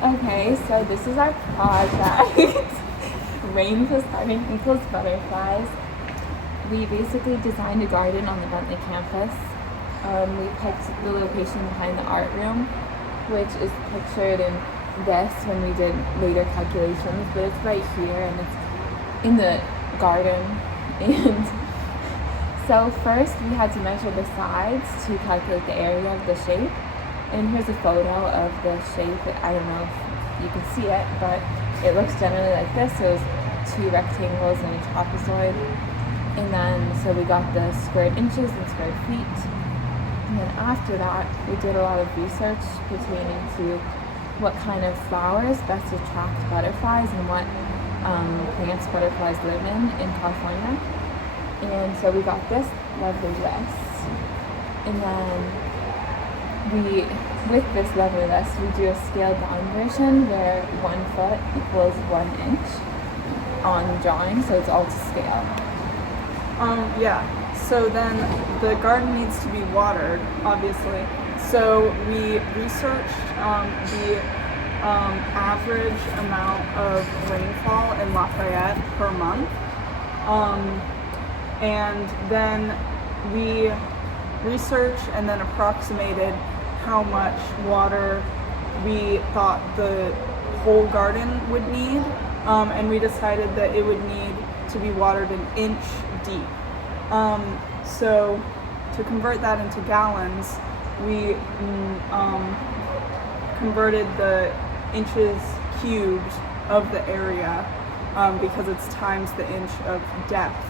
Okay, so this is our project. Rainfall starting equals butterflies. We basically designed a garden on the Bentley campus. We picked the location behind the art room, which is pictured in this when we did later calculations, but it's right here and it's in the garden. And so first we had to measure the sides to calculate the area of the shape. And here's a photo of the shape. I don't know if you can see it, but it looks generally like this. So it was two rectangles and a trapezoid. And then, so we got the squared inches and squared feet. And then after that, we did a lot of research pertaining to what kind of flowers best attract butterflies and what plants butterflies live in California. And so we got this lovely list. And then with this lovely list, we do a scaled down version where 1 foot equals 1 inch on drawing, so it's all to scale. Yeah, so then the garden needs to be watered, obviously. So we researched the average amount of rainfall in Lafayette per month. And then we researched and then approximated how much water we thought the whole garden would need, and we decided that it would need to be watered an inch deep. So to convert that into gallons, we converted the inches cubed of the area because it's times the inch of depth,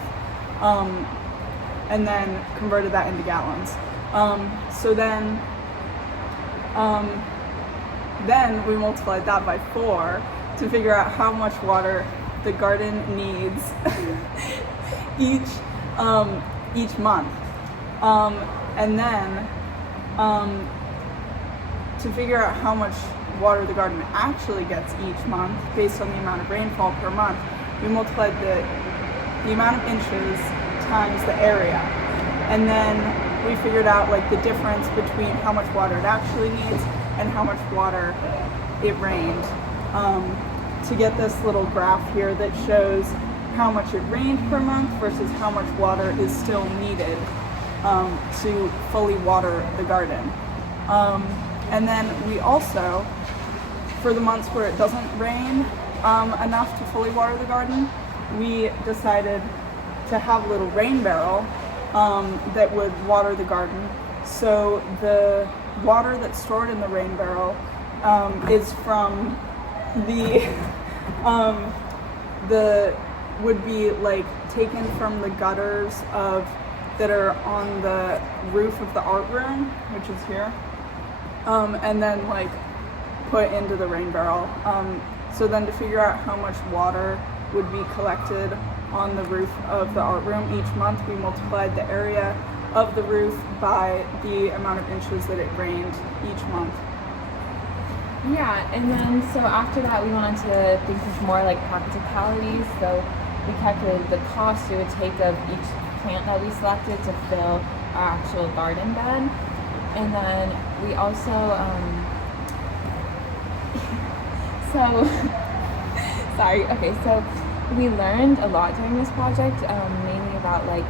and then converted that into gallons. So then we multiplied that by 4 to figure out how much water the garden needs each month. And then to figure out how much water the garden actually gets each month based on the amount of rainfall per month, we multiplied the amount of inches times the area. And then we figured out like the difference between how much water it actually needs and how much water it rained, to get this little graph here that shows how much it rained per month versus how much water is still needed to fully water the garden. And then we also, for the months where it doesn't rain enough to fully water the garden, we decided to have a little rain barrel that would water the garden. So the water that's stored in the rain barrel is from would be like taken from the gutters that are on the roof of the art room, which is here, and then like put into the rain barrel. So then to figure out how much water would be collected on the roof of the art room each month, we multiplied the area of the roof by the amount of inches that it rained each month. Yeah, and then so after that we wanted to think of more like practicalities, so we calculated the cost it would take of each plant that we selected to fill our actual garden bed. And then we also so we learned a lot during this project, mainly about like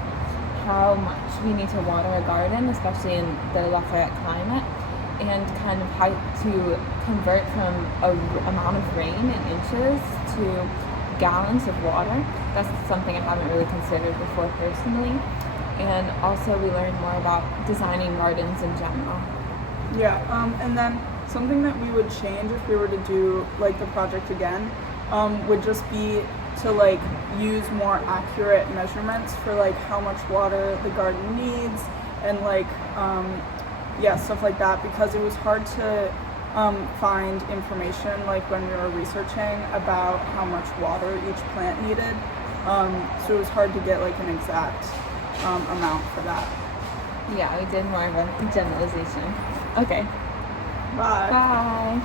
how much we need to water a garden, especially in the Lafayette climate, and kind of how to convert from a amount of rain in inches to gallons of water. That's something I haven't really considered before personally. And also we learned more about designing gardens in general. Yeah, and then something that we would change if we were to do like the project again would just be to like use more accurate measurements for like how much water the garden needs and like stuff like that, because it was hard to find information like when we were researching about how much water each plant needed, so it was hard to get like an exact amount for that. Yeah, we did more of a generalization. Okay. Bye. Bye.